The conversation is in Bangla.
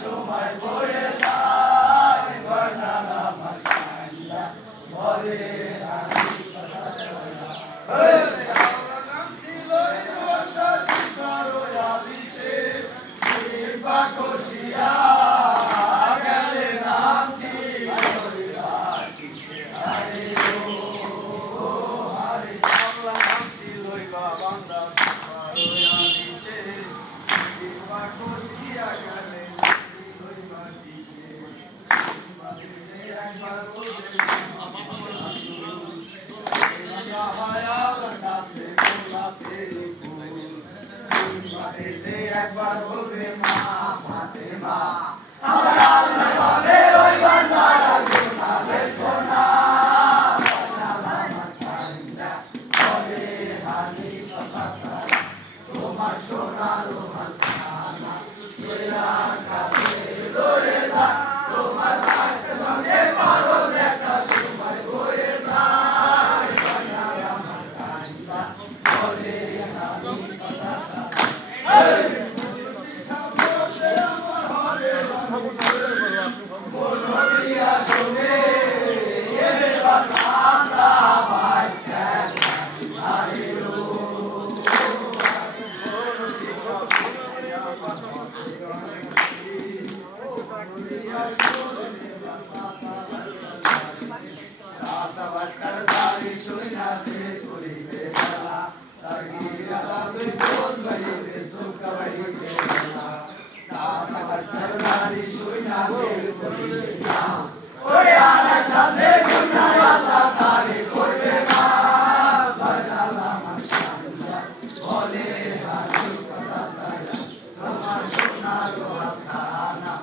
সময় পড়ে যায় বর্ণালা মাখাইয়া বলে একবার বলবে মা মাতে মা আমার আল্লাহ বলে ওই বান্দারা গুনাহ দেখো না বলে হানি কথা তোমার সোনার মাথানা তোরা কাছে দৌড়ে যা তোমার কাছে সঙ্গে পারো দেখা সময় পড়ে যায় আমার কান্দা বলে হানি কথা Oye,